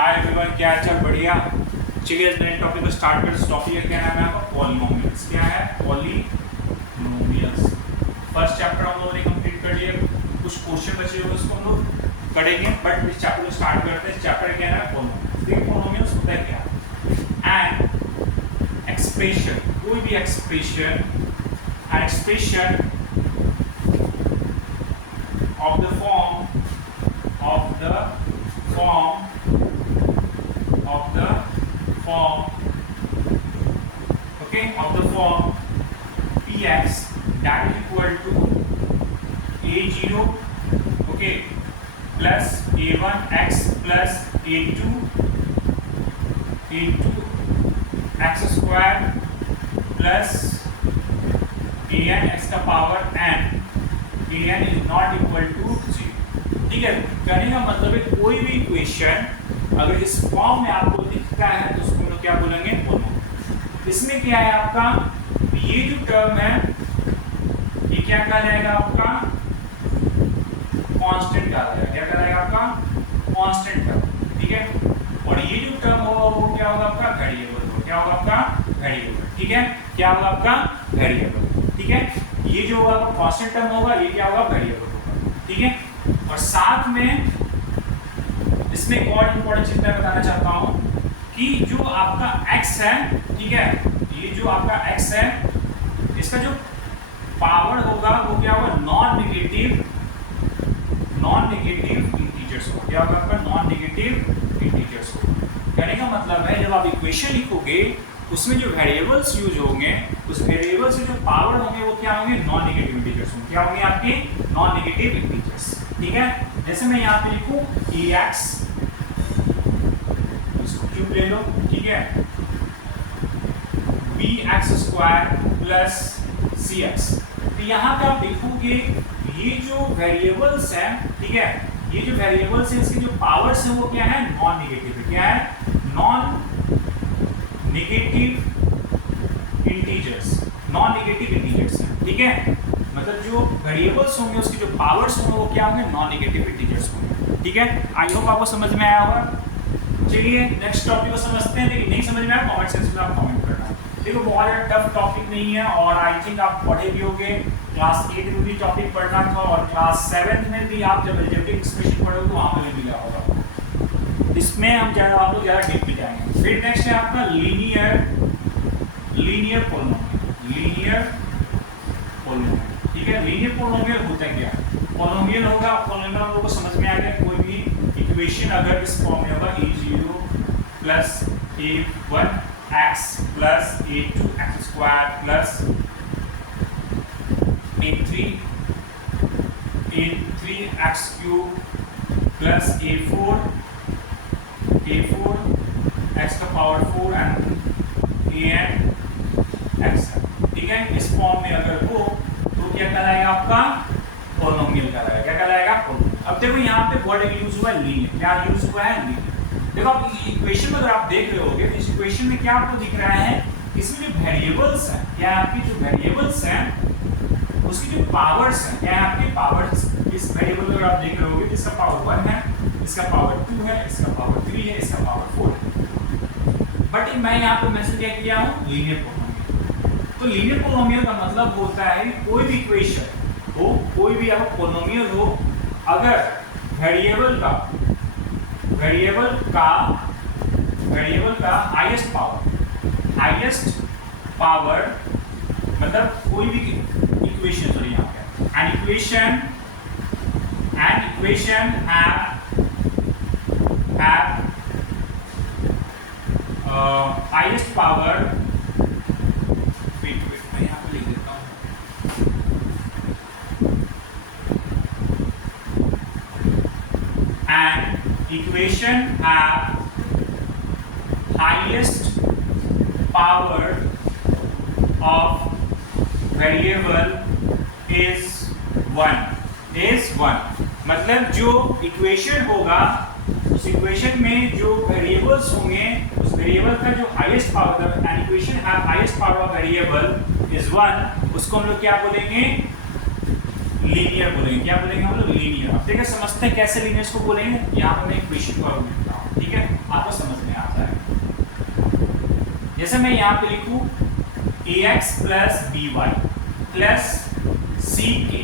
Hi everyone, क्या हाल चाल? बढ़िया। चलिए नए टॉपिक को स्टार्ट करते हैं। टॉपिक का क्या नाम है आपका? पॉलिनोमियल्स। क्या है? पॉलिनोमियल्स। फर्स्ट चैप्टर हम लोगों ने कंप्लीट कर लिया। कुछ क्वेश्चन बचे हुए उसको हम लोग करेंगे, बट इस चैप्टर को स्टार्ट करते हैं। इस चैप्टर का क्या नाम है? पॉलिनोमियल्स। देखिए पॉलिनोमियल्स होता है क्या? एंड एक्सप्रेशन, कोई भी expression of the form px that is equal to a0 okay plus a1x plus a2 x square plus an x का power n an is not equal to 0। ठीक है, कहने का मतलब है कोई भी इक्वेशन अगर इस फॉर्म में आपको दिखता है तो उसको हम लोग क्या बोलेंगे? पॉलिनोमियल। इसमें क्या है आपका? ये जो टर्म है ये क्या कहलाएगा आपका? कांस्टेंट कहलाएगा। क्या कहलाएगा आपका? Constant term. ठीक है, और ये जो टर्म होगा वो क्या होगा आपका? वेरिएबल होगा। क्या होगा आपका? वेरिएबल। ठीक है, क्या होगा आपका? वेरिएबल। ठीक है, ये जो होगा आपका कांस्टेंट टर्म होगा, ये क्या होगा? वेरिएबल होगा। ठीक है, और साथ में इसमें एक और इंपॉर्टेंट चीज मैं बताना चाहता हूं कि जो आपका x है, ठीक है, ये जो आपका x है इसका जो पावर होगा वो क्या होगा? नॉन नेगेटिव इंटीजर्स होगा। क्या होगा आपका? नॉन नेगेटिव इंटीजर्स होगा। कहने का मतलब है जब आप इक्वेशन लिखोगे उसमें जो वेरिएबल्स यूज होंगे उस वेरिएबल से जो पावर होंगे वो क्या होंगे? नॉन नेगेटिव इंटीजर्स होंगे। क्या होंगे आपके? Non negative integers. ठीक है, जैसे मैं यहाँ पे लिखूं ex, इसको क्यूब ले लो। ठीक है, bx स्क्वायर प्लस cx। तो यहाँ पे आप देखोगे ये जो वेरिएबल्स हैं, ठीक है, ये जो वेरिएबल्स हैं इसके जो पावर्स हैं वो क्या है? Non negative. क्या है? Non negative integers. ठीक है, मतलब जो वेरिएबल्स होंगे उसके जो पावर्स होंगे वो क्या होंगे? नॉन नेगेटिव इंटीजर्स होंगे। ठीक है, आई होप आपको समझ में आया होगा। चलिए नेक्स्ट टॉपिक को समझते हैं। लेकिन नहीं समझ में आया कमेंट सेक्शन में आप कमेंट करना। देखो बहुत ज़्यादा टफ टॉपिक नहीं है और आई थिंक आप पढ़े भी होंगे। क्लास 8 में भी टॉपिक पढ़ना था और क्लास 7 में भी आप जब अलजेब्रिक एक्सप्रेशन पढ़ोगे तो वहाँ पर भी मिला होगा। इसमें हम आप लोग ज़्यादा डीप में जाएंगे। फिर नेक्स्ट है आपका लीनियर पॉलिनोमियल। ठीक है, लीनियर पॉलिनोमियल होता है क्या? पॉलिनोमियल होगा, पॉलिनोमियल लोगों को समझ में आ गया। कोई भी इक्वेशन अगर इस फॉर्म में होगा a0 plus a1x plus a2x square plus a3x cube plus a4 x का पावर 4 एंड an x। ठीक है, इस फॉर्म में अगर हो तो क्या कहलाएगा आपका? पॉलिनोमियल कहलाएगा। क्या कहलाएगा? पॉलिनोमियल। अब देखो यहाँ पे वर्ड यूज हुआ है लीनियर। क्या यूज हुआ है? लीनियर। देखो आप इक्वेशन में अगर आप देख रहे होगे तो इस इक्वेशन में क्या आपको दिख रहा है? इसमें जो वेरिएबल्स हैं, क्या आपकी जो वेरिएबल्स हैं उसकी जो पावर्स हैं, क्या है आपके पावर्स? इस वेरिएबल अगर आप देख रहे होगे इसका पावर 1 है, इसका पावर 2 है, इसका पावर 3 है, इसका पावर 4 है। बट मैं यहाँ पे मेंशन क्या किया हूँ? Linear polynomial. तो लीनियर पॉलिनोमियल का मतलब होता है कोई भी इक्वेशन हो, कोई भी आपका पॉलिनोमियल हो, अगर वेरिएबल का हाईएस्ट पावर मतलब कोई भी इक्वेशन, सॉरी यहाँ पे an equation have highest power, wait मैं यहाँ पे लिख देता हूँ। An equation have highest power of variable is 1। मतलब जो इक्वेशन होगा उस इक्वेशन में जो वेरिएबल्स होंगे उस वेरिएबल का जो highest power, an equation have highest power of variable is 1, उसको हम लोग क्या बोलेंगे? लीनियर बोलेंगे। क्या बोलेंगे हम लोग? लीनियर। अब देखिए समझते हैं कैसे लीनियर को बोलेंगे। यहाँ पर मैं इक्वेशन को लिखता हूँ, ठीक है, जैसे मैं यहाँ पे लिखूं ax प्लस by प्लस सी के,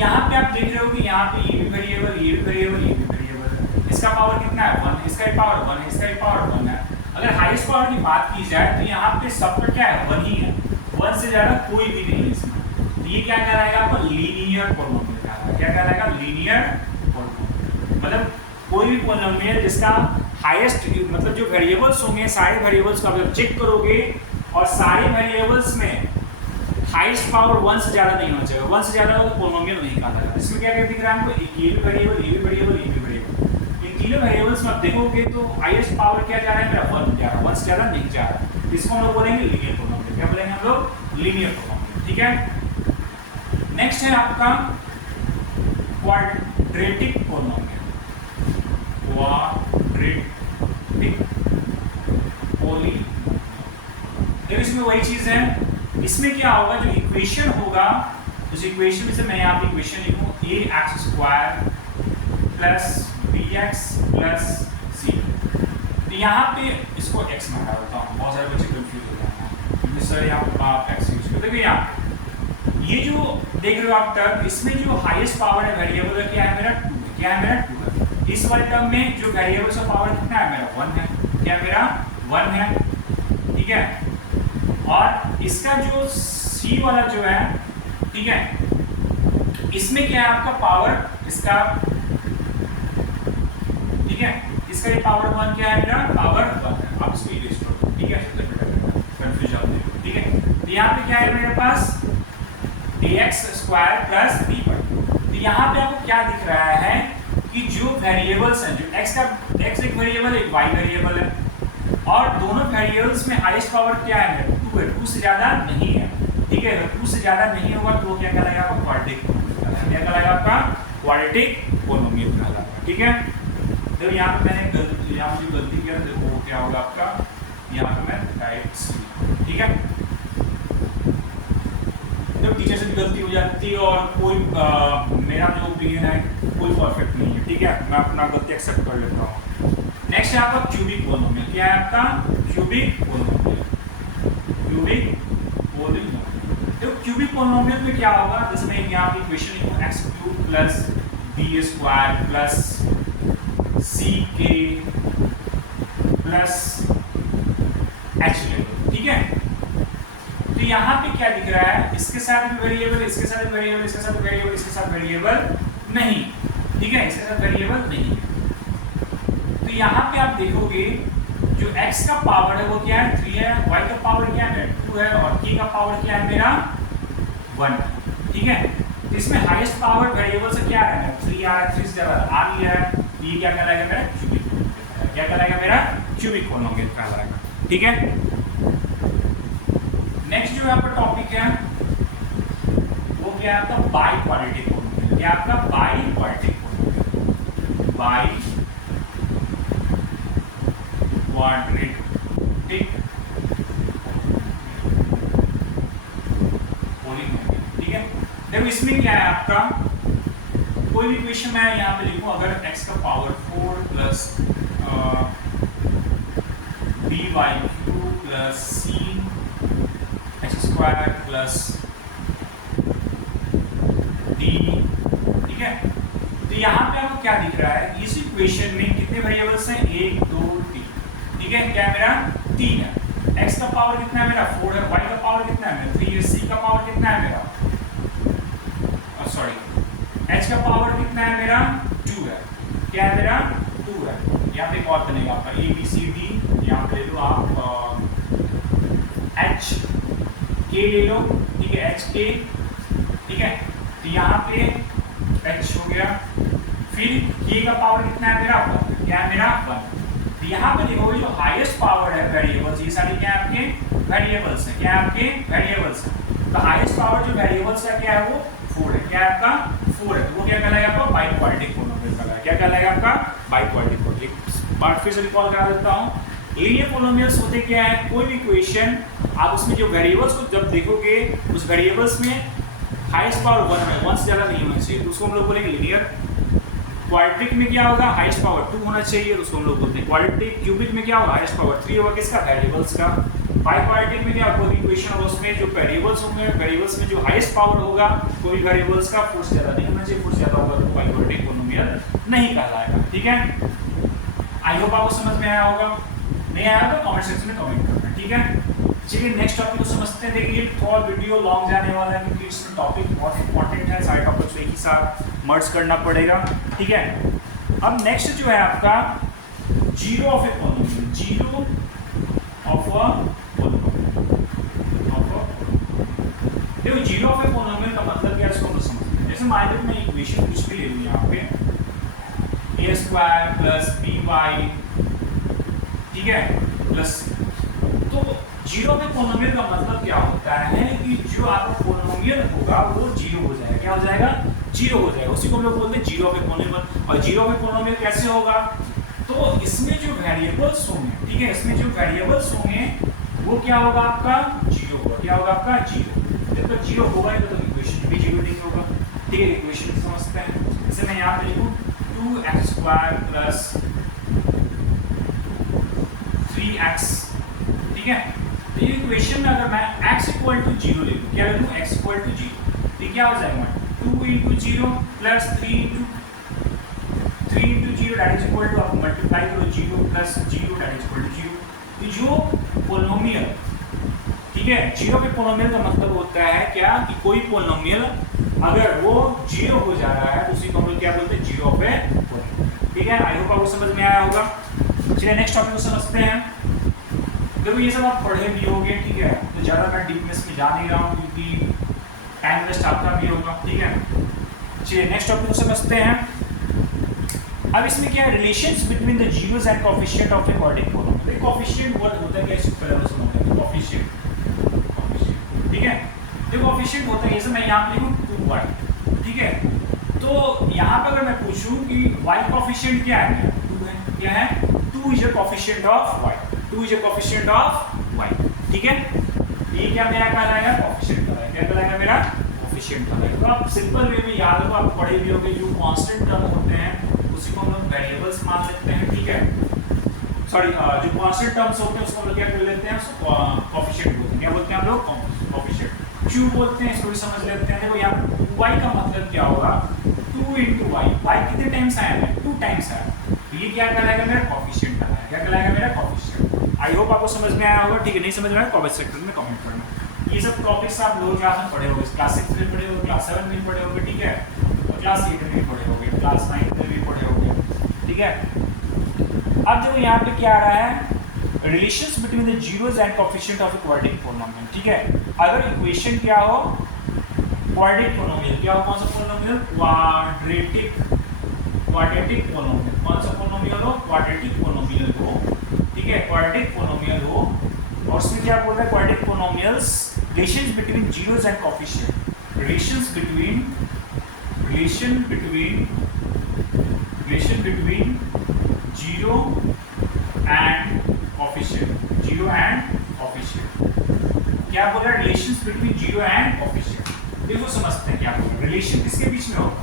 यहाँ पे आप देख रहे हो कि यहाँ पे ये भी वेरिएबल, ये भी वेरिएबल, ये भी वेरिएबल है। इसका पावर कितना है 1, इसका भी पावर 1 है, इसका भी पावर 1 है। अगर हाईएस्ट पावर की बात की जाए तो यहाँ पे सबका क्या है 1 ही है, 1 से ज्यादा कोई भी नहीं है इसमें। तो ये क्या कहलाएगा आपका लीनियर पॉलिनोमियल कहलाएगा। क्या कहलाएगा? Linear polynomial. मतलब कोई भी पॉलिनोमियल जिसका हाईएस्ट मतलब जो वेरिएबल्स होंगे सारे वेरिएबल्स को आप जब चेक करोगे और सारे वेरिएबल्स में हाईएस्ट पावर 1 से ज्यादा नहीं होना चाहिए। 1 से ज्यादा हो तो पॉलिनोमियल नहीं कहलाएगा। इसमें क्या क्या दिख रहा है हमको? ये भी वेरिएबल, ये भी वेरिएबल, ये भी वेरिएबल। इन तीनों वेरिएबल्स में आप देखोगे तो हाईएस्ट पावर क्या जा रहा है? मेरा 1 जा रहा है, 1 से ज्यादा नहीं जा रहा है। इसको हम लोग बोलेंगे लीनियर पॉलिनोमियल। क्या बोलेंगे हम लोग? Linear polynomial. ठीक है। नेक्स्ट है आपका क्वाड्रेटिक पॉलिनोमियल। क्वाड्रेटिक पॉलिनोमियल, तो इसमें वही चीज है। इसमें क्या होगा? जो इक्वेशन होगा उस इक्वेशन में से मैं यहाँ पे इक्वेशन लिखूँ ax² plus bx plus c। तो यहाँ पे इसको x में हटा देता हूँ, बहुत सारे बच्चे कंफ्यूज हो जाते हैं सर यहाँ पे आप x यूज करते। देखिए यहाँ ये जो देख रहे हो आप टर्म, इसमें जो हाईएस्ट पावर है वेरिएबल है क्या है? मेरा 2 है। क्या है? मेरा 2 है। इस वाले टर्म में जो वेरिएबल का पावर कितना है? मेरा 1 है। क्या मेरा 1 है? ठीक है। और इसका जो C वाला जो है, ठीक है, इसमें क्या है आपका पावर इसका, ठीक है, इसका ये पावर 1 क्या है? मेरा पावर 1 है। आप इसको इरेज करो, ठीक है, कंफ्यूज आप देखो, ठीक है। तो यहाँ पे क्या है मेरे पास? ax² plus by। तो यहाँ पे आपको क्या दिख रहा है कि जो वेरिएबल्स हैं, जो x एक वेरिएबल, एक y वेरिएबल है, और दोनों वेरिएबल्स में हाईएस्ट पावर क्या है? 2 है। 2 से ज्यादा नहीं है। ठीक है। अगर 2 से ज्यादा नहीं होगा तो वो क्या कहलाएगा? आपका क्वाड्रेटिक पॉलिनोमियल। क्या कहलाएगा? आपका क्वाड्रेटिक पॉलिनोमियल कहलाएगा। ठीक है। तो यहाँ पे मैंने मुझे गलती किया, देखो वो क्या होगा आपका, यहाँ पे मैं टाइप C। ठीक है। जब टीचर से भी गलती हो जाती है और कोई मेरा जो ओपिनियन है कोई परफेक्ट नहीं है, ठीक है, मैं अपना गलती एक्सेप्ट कर लेता हूँ। नेक्स्ट है आपका क्यूबिक पॉलिनोमियल। क्या है आपका? Cubic polynomial. Cubic polynomial. तो क्यूबिक पॉलिनोमियल में क्या होगा? जैसे मैं यहाँ पे इक्वेशन लिखूं x³ plus b² plus ck plus h। ठीक है। तो यहाँ पे क्या दिख रहा है? इसके साथ भी वेरिएबल, इसके साथ वेरिएबल, इसके साथ वेरिएबल, इसके साथ वेरिएबल नहीं। ठीक है, इसके साथ वेरिएबल नहीं। तो यहाँ पे आप देखोगे जो x का पावर है वो क्या है? 3 है, y का पावर क्या है? 2 है, और k का पावर क्या है? मेरा 1 है। ठीक है। तो इसमें हाईएस्ट पावर वेरिएबल से क्या है? 3 आ रहा है, 3 से ज्यादा आ लिया है। ये क्या कहलाएगा? मेरा क्यूबिक पॉलिनोमियल। क्या कहलाएगा? मेरा क्यूबिक पॉलिनोमियल कहलाएगा। ठीक है। नेक्स्ट जो आपका टॉपिक है वो क्या है? आपका बाई क्वाड्रेटिक पॉलिनोमियल। क्या आपका? By quadratic polynomial. By quadratic polynomial. ठीक है। देखो इसमें क्या है आपका, कोई भी इक्वेशन मैं यहाँ पे लिखूं, अगर x का power 4 plus by³ plus c x² plus d। ठीक है। तो यहाँ पे आपको क्या दिख रहा है? इस इक्वेशन में कितने वेरिएबल्स हैं? 1 2 3। ठीक है। क्या मेरा 3 है। x का पावर कितना है? मेरा 4 है। y का पावर कितना है? मेरा 3 है। c का पावर कितना है? मेरा h का पावर कितना है? मेरा 2 है। क्या है? मेरा 2 है। यहाँ पे एक और बनेगा आपका a b c d। यहाँ पे ले लो आप h k ले लो। ठीक है, h k। ठीक है। तो यहाँ पे h हो गया, फिर k का पावर कितना है? मेरा 1। क्या है? मेरा 1। तो यहाँ पे देखो जो हाईएस्ट पावर है वेरिएबल्स, ये सारे क्या है? आपके वेरिएबल्स हैं। क्या है? आपके वेरिएबल्स हैं। तो हाईएस्ट पावर जो वेरिएबल्स का क्या है? वो 4 है। क्या है? आपका 4 है। तो वो क्या कहलाएगा? आपका बाई क्वाड्रेटिक पॉलिनोमियल कहलाएगा। क्या कहलाएगा? आपका बाई क्वाड्रेटिक पॉलिनोमियल। बार फिर से रिकॉल करा देता हूँ। लीनियर पॉलिनोमियल्स होते क्या है? कोई भी इक्वेशन आप उसमें जो वेरिएबल्स को जब देखोगे उस वेरिएबल्स में हाईएस्ट पावर 1 है, 1 से ज्यादा नहीं होना चाहिए, तो उसको हम लोग बोलेंगे लीनियर। क्वाड्रेटिक में क्या होगा? हाईएस्ट पावर 2 होना चाहिए, तो उसको हम लोग बोलते हैं क्वाड्रेटिक। क्यूबिक में क्या होगा? हाईएस्ट पावर 3 होगा। किसका? वेरिएबल्स का। बाइक्वाड्रेटिक में क्या कोई इक्वेशन और उसमें जो वेरिएबल्स होंगे, वेरिएबल्स में जो हाईएस्ट पावर होगा, कोई वेरिएबल्स का फोर्स ज्यादा नहीं होना चाहिए, फोर्स ज्यादा होगा तो बाइक्वाड्रेटिक पोलिनोमियल नहीं कहलाएगा। ठीक है, आई होप आपको समझ में आया होगा, नहीं आया तो कमेंट सेक्शन में कमेंट करना। ठीक है, चलिए नेक्स्ट टॉपिक को समझते हैं। देखिए थोड़ा वीडियो लॉन्ग जाने वाला है क्योंकि इसमें टॉपिक बहुत इंपॉर्टेंट है, सारे टॉपिक्स एक ही साथ मर्ज करना पड़ेगा। ठीक है, अब नेक्स्ट जो है आपका zero of A polynomial, zero of a देखो जीरो ऑफ ए पोलिनोमियल का मतलब क्या है इसको हम समझते हैं। जैसे मान लो मैं इक्वेशन कुछ भी ले लूं यहाँ पे a स्क्वायर प्लस by, ठीक है, प्लस, तो जीरो ऑफ ए पोलिनोमियल का मतलब क्या होता है कि जो आपका पोलिनोमियल होगा वो जीरो हो जाएगा। क्या हो जाएगा? जीरो हो जाएगा। उसी को हम लोग बोलते हैं जीरो ऑफ ए पोलिनोमियल। और जीरो ऑफ ए पोलिनोमियल कैसे होगा? तो इसमें जो वेरिएबल्स होंगे, ठीक है, इसमें जो वेरिएबल्स होंगे वो क्या होगा? आपका जीरो होगा। क्या होगा? आपका जीरो। जब तक जीरो होगा ही तो इक्वेशन भी जीरो नहीं होगा। ठीक है, इक्वेशन समझते हैं। जैसे मैं यहाँ पे लिखूँ 2x स्क्वायर प्लस 3x, ठीक है, तो ये इक्वेशन में अगर मैं x इक्वल टू जीरो ले लूँ, क्या ले लूँ? x इक्वल टू जीरो, तो क्या हो जाएगा? 2 into zero plus 3 into zero that is equal to, आप मल्टीप्लाई करो zero plus zero that is equal to zero. तो जो पोलिनोमियल, ठीक है, जीरो के पोलिनोमियल का मतलब होता है क्या कि कोई पोलिनोमियल अगर वो जीरो हो जा रहा है तो उसी को हम लोग क्या बोलते हैं? Zero of A polynomial. ठीक है, आई होप आपको समझ में आया होगा। चलिए नेक्स्ट टॉपिक को समझते हैं। देखो ये सब आप पढ़े भी होंगे, ठीक है, तो ज़्यादा मैं डीप में इसमें जा नहीं रहा हूँ क्योंकि टाइम वेस्ट आपका भी होगा। ठीक है, चलिए नेक्स्ट टॉपिक को समझते हैं। अब इसमें क्या है? Relations between the zeros and coefficient of a quadratic polynomial. Coefficient word होता है क्या? इसको पहले समझते हैं। कोएफिशिएंट, ठीक है, देखो कोएफिशिएंट होता है, जैसे मैं यहाँ पे लिखूँ 2y, ठीक है, तो यहाँ पे अगर मैं पूछूं कि y कोएफिशिएंट क्या है? 2 है। क्या है? 2 is a coefficient of y, 2 is a coefficient of y, ठीक है, ये क्या मेरा कहलाएगा? कोएफिशिएंट कहलाएगा। क्या कहलाएगा? मेरा कोएफिशिएंट कहलाएगा। तो आप सिंपल वे में याद रखो, आप पढ़े भी होंगे, जो कांस्टेंट टर्म होते हैं उसी को हम लोग वेरिएबल्स मान लेते हैं। ठीक है, सॉरी, जो कांस्टेंट टर्म्स होते हैं उसको हम लोग क्या कर लेते हैं? उसको कोएफिशिएंट बोलते हैं। क्या बोलते हैं हम लोग? कोएफिशिएंट। क्यों बोलते हैं इसको भी समझ लेते हैं। देखो यहाँ y का मतलब क्या होगा? 2 इंटू y, y कितने टाइम्स आया है? 2 टाइम्स आया, तो ये क्या कहलाएगा? मेरा कोएफिशिएंट कहलाएगा। क्या कहलाएगा? मेरा कोएफिशिएंट। आई होप आपको समझ में आया होगा। ठीक है, नहीं समझ में आया कमेंट सेक्शन में कमेंट करना। ये सब टॉपिक्स आप लोग क्लास में पढ़े होंगे, क्लास 6 में पढ़े होंगे, क्लास 7 में पढ़े होंगे, ठीक है, और क्लास 8 में भी पढ़े होंगे, क्लास 9 में भी पढ़े होंगे। ठीक है, अब जो यहाँ पे क्या आ रहा है? Relations between the zeros and coefficient of a quadratic polynomial. ठीक है, अगर इक्वेशन क्या हो? Quadratic polynomial. क्या हो? कौन सा पोलिनोमियल? Quadratic polynomial. कौन सा पोलिनोमियल हो? क्वाड्रेटिक पोलिनोमियल हो। ठीक है, क्वाड्रेटिक पोलिनोमियल हो, और उसमें क्या बोल रहा है? Quadratic polynomials relations between zeros and coefficient, relation between zero and coefficient, zero and coefficient. क्या बोल रहा है? Relations between zero and coefficient. देखो समझते हैं क्या बोल रहा है। रिलेशन किसके बीच में होगा?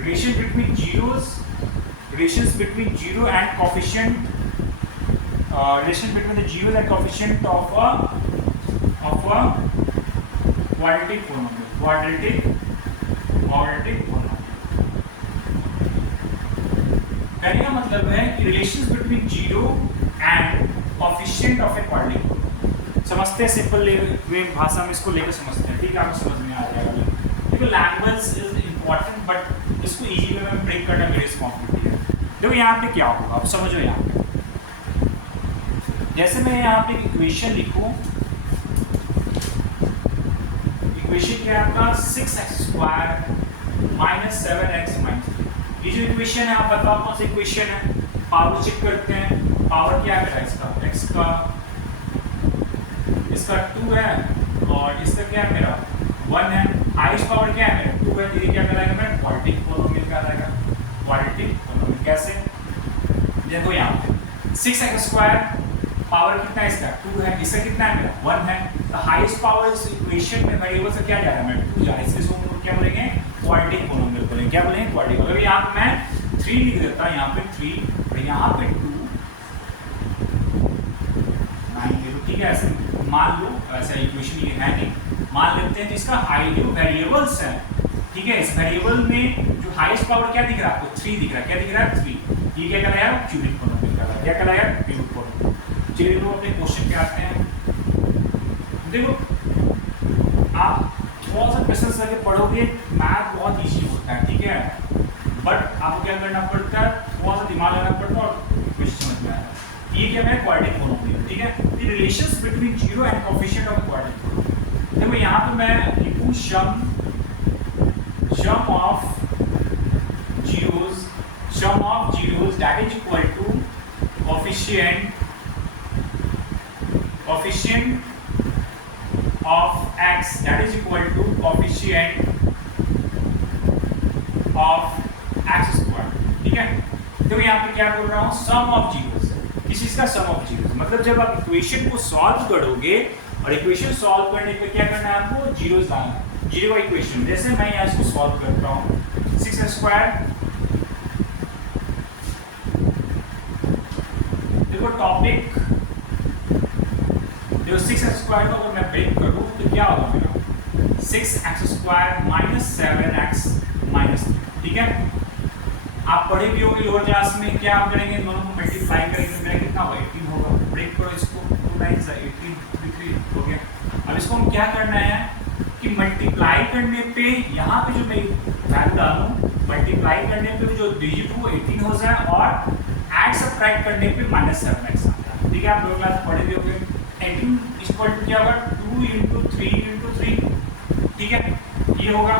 Relation between zeros, relations between zero and coefficient, relation between the zeros and coefficient of a quadratic polynomial, quadratic polynomial। कहने का मतलब है कि relations between zero and coefficient of a quadratic polynomial। समझते हैं सिंपल वे भाषा में इसको लेकर समझते हैं। ठीक है, आपको समझ में आ जाएगा। देखो लैंग्वेज इज इम्पोर्टेंट, बट इसको इजी वे में ब्रेक करना मेरी रिस्पॉन्सिबिलिटी है। देखो यहाँ पे क्या होगा, आप समझो। यहाँ पे जैसे मैं यहाँ पे इक्वेशन लिखूं, इक्वेशन क्या है आपका? 6x square minus 7x minus, ये जो इक्वेशन है आप बताओ कौन सा इक्वेशन है? पावर चेक करते हैं। पावर क्या है इसका? x का, इसका 2 है और इसका क्या है? मेरा 1 है। हाईएस्ट पावर क्या है? मेरा 2 है। ये क्या कहलाएगा? मेरा क्वाड्रेटिक पोलिनोमियल कहलाएगा। क्वाड्रेटिक पोलिनोमियल कैसे? देखो यहाँ पे 6x स्क्वायर पावर कितना है? इसका 2 है। इसका कितना है? मेरा 1 है। तो हाईएस्ट पावर इस इक्वेशन में वेरिएबल से क्या जा रहा है? मैं 2 जा रहा है, इसलिए इसको क्या बोलेंगे? क्वाड्रेटिक पोलिनोमियल बोलेंगे। क्या बोलेंगे? क्वाड्रेटिक। अगर यहाँ पे मैं 3 लिख देता, यहाँ पे 3 और यहाँ पे 2 9 ठीक है, ऐसे मान लेते हैं तो इसका हाई जो वेरिएबल्स है, ठीक है, इस वेरिएबल में जो हाईएस्ट पावर क्या दिख रहा है आपको, 3 दिख रहा है। क्या दिख रहा है, 3। ये क्या कहलाएगा, क्यूबिक पोलिनोमियल कहलाएगा। क्या कहलाएगा, क्यूबिक पोलिनोमियल। चलिए लोग अपने क्वेश्चन पे आते हैं। देखो आप थोड़ा सा क्वेश्चन करके पढ़ोगे, मैथ बहुत इजी होता है, ठीक है, बट आपको क्या करना पड़ता है, थोड़ा सा दिमाग लगाना पड़ता है और क्वेश्चन समझ में आएगा। ये क्या है, क्वाड्रेटिक पोलिनोमियल, ठीक है, the relations between zero and coefficient of quadratic polynomial. देखो यहाँ पे मैं लिखूं सम of zeros that is equal to coefficient of x that is equal to coefficient of x square, ठीक है। तो यहाँ पे क्या बोल रहा हूँ, सम ऑफ जीरोस, किस चीज का, सम ऑफ जीरोस। मतलब जब आप इक्वेशन को सॉल्व करोगे और इक्वेशन सॉल्व करने पे क्या करना है आपको, जीरोस लाना है, जीरो का इक्वेशन। जैसे मैं यहाँ इसको सॉल्व करता हूँ, 6 स्क्वायर, देखो टॉपिक, देखो 6 स्क्वायर को अगर मैं ब्रेक करूँ तो क्या होगा मेरा, 6x square minus 7x minus 3, ठीक है। आप पढ़े भी होंगे लोअर क्लास में, क्या आप करेंगे, दोनों को मल्टीप्लाई करेंगे तो मेरा कितना होगा, 18 होगा। ब्रेक करो इसको, 2 9 18, 3 हो गया। अब इसको हम क्या करना है कि मल्टीप्लाई करने पे यहाँ पे जो मैं वैल्यू डालूं, मल्टीप्लाई करने पे जो डिजिट हो 18 हो जाए और ऐड सब्ट्रैक्ट करने पे -7x आ जाए, ठीक है। आप लोअर क्लास में पढ़े भी होंगे। 18 इक्वल टू क्या होगा, 2 × 3 × 3, ठीक है, ये होगा।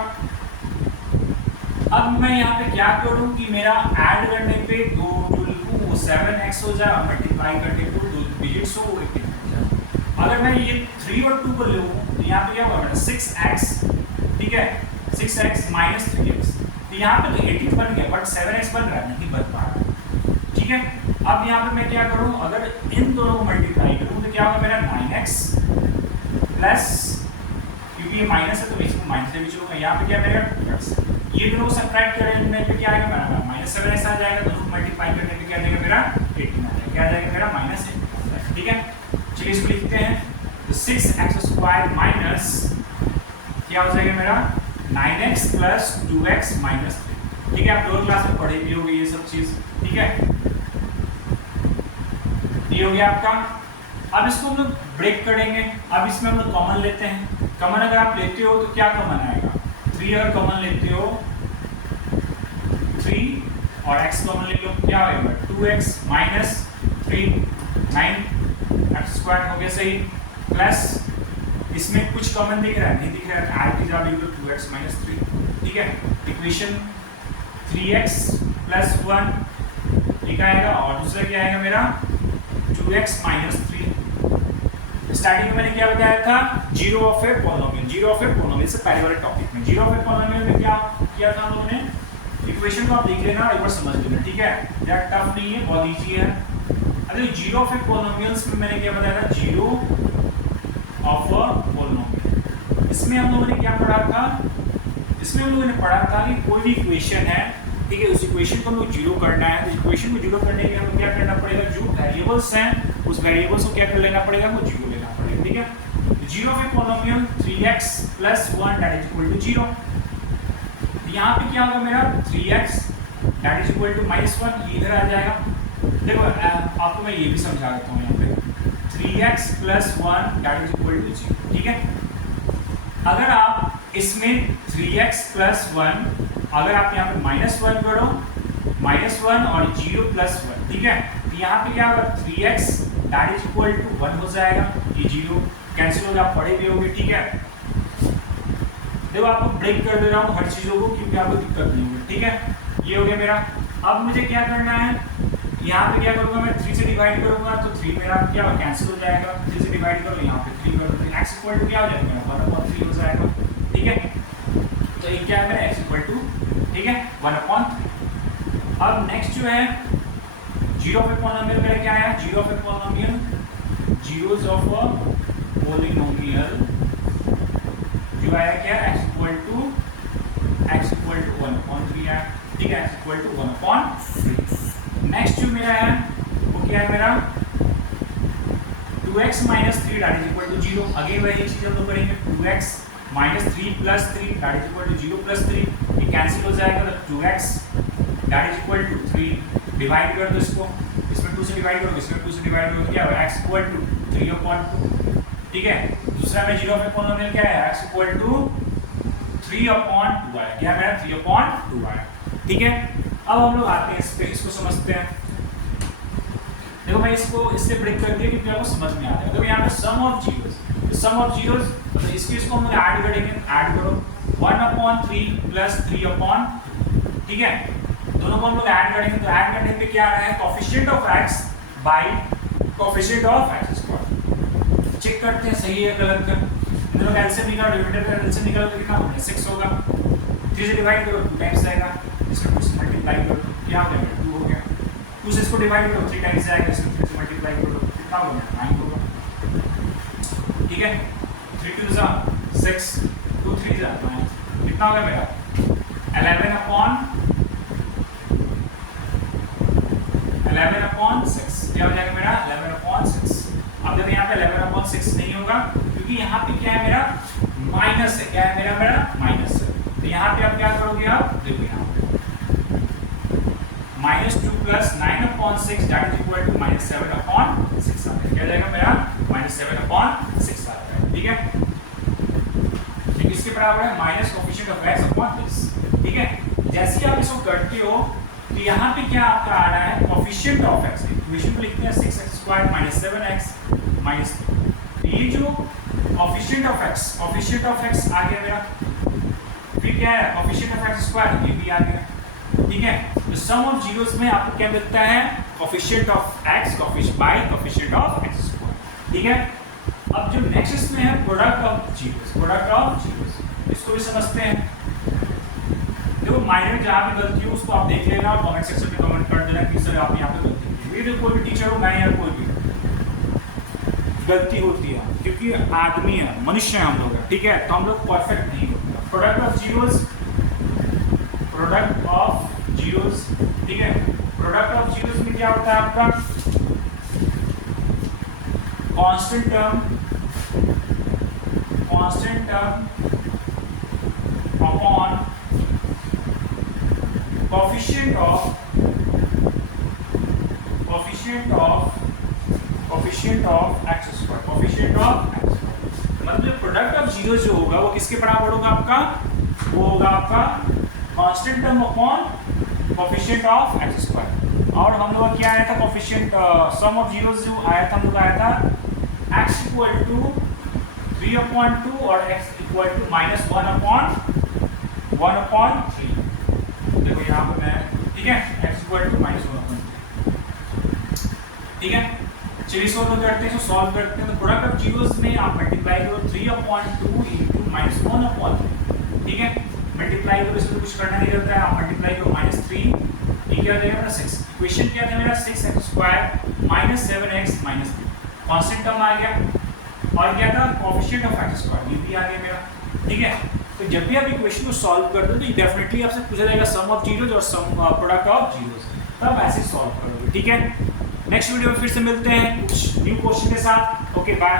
अब मैं यहाँ पे क्या करूँ कि मेरा ऐड करने पे दो जो लिखूँ वो 7x हो जाए और मल्टीप्लाई करने पे दो डिजिट्स हो वो 18 हो जाए। अगर मैं ये 3 और 2 को लूँ तो यहाँ पे क्या होगा मेरा 6x, ठीक है, 6x माइनस 3x, तो यहाँ पे तो 18 बन गया बट 7x बन रहा है, नहीं बन पा रहा, ठीक है। अब यहाँ पे मैं क्या करूँ, अगर इन दोनों को मल्टीप्लाई करूँ तो क्या होगा मेरा 9x प्लस, क्योंकि ये माइनस है तो मैं इसको माइनस से भी चलूँगा, यहाँ पे क्या मेरा प्लस, ये दोनों को सब्ट्रैक्ट करने पे क्या आएगा मेरा -7x आ जाएगा, दोनों को मल्टीप्लाई करने पे क्या आ जाएगा मेरा 18 आ जाएगा, क्या आ जाएगा मेरा -18, ठीक है। चलिए इसको लिखते हैं, तो 6x स्क्वायर माइनस क्या हो जाएगा मेरा 9x प्लस 2x माइनस 3, ठीक है। आप लोअर क्लास में पढ़े भी होंगे ये सब चीज, ठीक है। ये हो गया आपका। अब इसको हम लोग ब्रेक करेंगे। अब इसमें हम लोग कॉमन लेते हैं। कॉमन अगर आप लेते हो तो क्या कॉमन आएगा, 3 अगर कॉमन लेते हो 3 और x कॉमन ले लो, क्या होगा 2x माइनस 3 9x स्क्वायर हो गया, सही, प्लस इसमें कुछ कॉमन दिख रहा है, नहीं दिख रहा है, ऐड कीजिए आप 2x माइनस 3, ठीक है। इक्वेशन 3x प्लस 1 एक आएगा और दूसरा क्या आएगा मेरा 2x माइनस 3। स्टार्टिंग में मैंने क्या बताया था, zero of a polynomial, zero of a polynomial से पहले वाले टॉपिक में, जीरो ऑफ ए पॉलिनोमियल में क्या किया था हम लोगों ने, इक्वेशन को आप देख लेना और एक बार समझ लेना, ठीक है, ज़्यादा टफ नहीं है, बहुत इजी है। अरे जीरो ऑफ ए पॉलिनोमियल्स में मैंने क्या बताया था, जीरो ऑफ अ पॉलिनोमियल, इसमें हम लोगों ने क्या पढ़ा था, इसमें हम लोगों ने पढ़ा था कि कोई भी इक्वेशन है, ठीक है, उस इक्वेशन को हम लोग जीरो करना है, तो इक्वेशन को जीरो करने के लिए हमें क्या करना पड़ेगा, जो वेरिएबल्स हैं उस वेरिएबल्स को क्या कर लेना पड़ेगा, वो जीरो लेना पड़ेगा, ठीक है। Zero of a polynomial 3x plus 1 that is equal to 0। यहाँ पे क्या होगा मेरा 3x that is equal to -1, ये इधर आ जाएगा। देखो आपको मैं ये भी समझा देता हूँ, यहाँ पे 3x plus 1 that is equal to 0, ठीक है। अगर आप इसमें 3x प्लस 1 अगर आप यहाँ पे -1 करो, -1 और 0 प्लस 1, ठीक है, तो यहाँ पे क्या होगा 3x that is equal to 1 हो जाएगा, ये 0 कैंसिल हो गया, आप पढ़े भी होंगे, ठीक है। देखो आपको ब्रेक कर दे रहा हूँ हर चीज़ों को क्योंकि आपको दिक्कत नहीं होगी, ठीक है। ये हो गया मेरा। अब मुझे क्या करना है, यहाँ पे क्या करूँगा मैं 3 से डिवाइड करूँगा तो 3 मेरा क्या कैंसिल हो जाएगा, 3 से डिवाइड करो, यहाँ पे 3 करो, तो x इक्वल टू क्या हो जाएगा मेरा 1/3 हो जाएगा, ठीक है। तो ये क्या है मेरा x इक्वल टू, ठीक है, 1/3। अब नेक्स्ट जो है जीरो ऑफ ए पॉलिनोमियल मेरा क्या है, zero of a polynomial, zeros of a polynomial जो आया क्या x इक्वल टू 1/3 है, ठीक है, x इक्वल टू 1/3। नेक्स्ट जो मेरा है वो क्या है मेरा 2x minus 3 that is equal to 0। Again वही चीज हम लोग करेंगे, 2x -3 + 3 that is equal to 0 + 3, ये कैंसिल हो जाएगा तो 2x that is equal to 3, divide कर दो इसको, इसमें 2 से डिवाइड करो, इसमें 2 से डिवाइड करो, क्या होगा x इक्वल टू 3/2, ठीक है। दूसरा में 0 में पॉलिनोमियल क्या है, x इक्वल टू 3/2 आया, क्या है 3/2 आया, ठीक है। अब हम लोग आते हैं इस पे, इसको समझते हैं। देखो मैं इसको इससे ब्रेक कर दिया क्योंकि आपको समझ में आ जाएगा। तो यहाँ पे sum of zeros, sum of zeros मतलब इसको हम लोग ऐड करेंगे, ऐड करो 1/3 + 3/, ठीक है, दोनों को हम लोग ऐड करेंगे तो ऐड करने पे क्या आ रहा है, coefficient of x by coefficient of x²। Check करते हैं सही है गलत है। दोनों का एलसीएम निकालो, डिवाइडेड का एलसीएम निकालो तो कितना होगा 6 होगा, 3 से डिवाइड करो 2 टाइम्स आएगा, इसमें 2 से मल्टीप्लाई करो क्या हो गया 2 हो गया, 2 से इसको डिवाइड करो 3 टाइम्स आएगा, इसमें 3 से मल्टीप्लाई करो कितना होगा 9 होगा, ठीक है। 3 × 6 2 3 9 कितना होगा मेरा 11/6, क्या हो जाएगा मेरा 11/6। अब देखो यहाँ पे 11/6 नहीं होगा क्योंकि यहाँ पे क्या है मेरा माइनस है, क्या है मेरा माइनस है, तो यहाँ पे आप क्या करोगे, आप देखो यहाँ पे -2 + 9/6 दैट इज इक्वल टू -7/6 आता है, क्या जाएगा मेरा -7/6 आता है, ठीक है। ठीक इसके बराबर है minus coefficient of x upon this, ठीक है। जैसे ही आप इसको करते हो तो यहाँ पे क्या आपका आ रहा है कोएफिशिएंट ऑफ x, इक्वेशन को लिखते हैं 6x² - 7x - 3, ये जो कोएफिशिएंट ऑफ x आ गया मेरा, फिर क्या है कोएफिशिएंट ऑफ x² ये भी आ गया, ठीक है। तो सम ऑफ जीरोस में आपको क्या मिलता है coefficient of x by coefficient of x², ठीक है। अब जो नेक्स्ट इसमें है प्रोडक्ट ऑफ जीरोस, इसको भी समझते हैं। देखो माइनर जहाँ भी गलती हो उसको आप देख लेना और कमेंट सेक्शन में कमेंट कर देना कि सर आप यहाँ पे गलती की। ये जो कोई भी टीचर हो, मैं या कोई भी गलती होती है क्योंकि आदमी है, मनुष्य है हम लोग, ठीक है, तो हम लोग परफेक्ट नहीं होते। प्रोडक्ट ऑफ जीरोस, ठीक है। प्रोडक्ट ऑफ जीरोस में क्या होता है आपका constant term upon coefficient of x², मतलब जो प्रोडक्ट ऑफ जीरो जो होगा वो किसके बराबर होगा आपका, वो होगा आपका constant term upon coefficient of x²। और हम लोग क्या आया था कोएफिशिएंट सम ऑफ जीरोस जो आया था हम लोग आया था x इक्वल टू 3/2 और x इक्वल टू -1/3। देखो यहाँ पे मैं, ठीक है, x इक्वल टू -1/3, ठीक है। चलिए सॉल्व करते हैं, सॉल्व करते हैं। तो प्रोडक्ट ऑफ जीरोस में आप मल्टीप्लाई करो 3/2 × -1/3, ठीक है। मल्टीप्लाई करो, इसमें कुछ करना नहीं रहता है, आप मल्टीप्लाई करो -3, ये क्या हो जाएगा 6। इक्वेशन क्या था मेरा 6x² - 7x - 3, कांस्टेंट टर्म आ गया और क्या था कोएफिशिएंट ऑफ x², ये भी आ गया मेरा, ठीक है। तो जब भी आप इक्वेशन को सॉल्व करते हो तो डेफिनेटली आपसे पूछा जाएगा सम ऑफ जीरोस और सम प्रोडक्ट ऑफ जीरोस, तब ऐसे सॉल्व करोगे, ठीक है। नेक्स्ट वीडियो में फिर से मिलते हैं कुछ न्यू क्वेश्चन के साथ। Okay bye.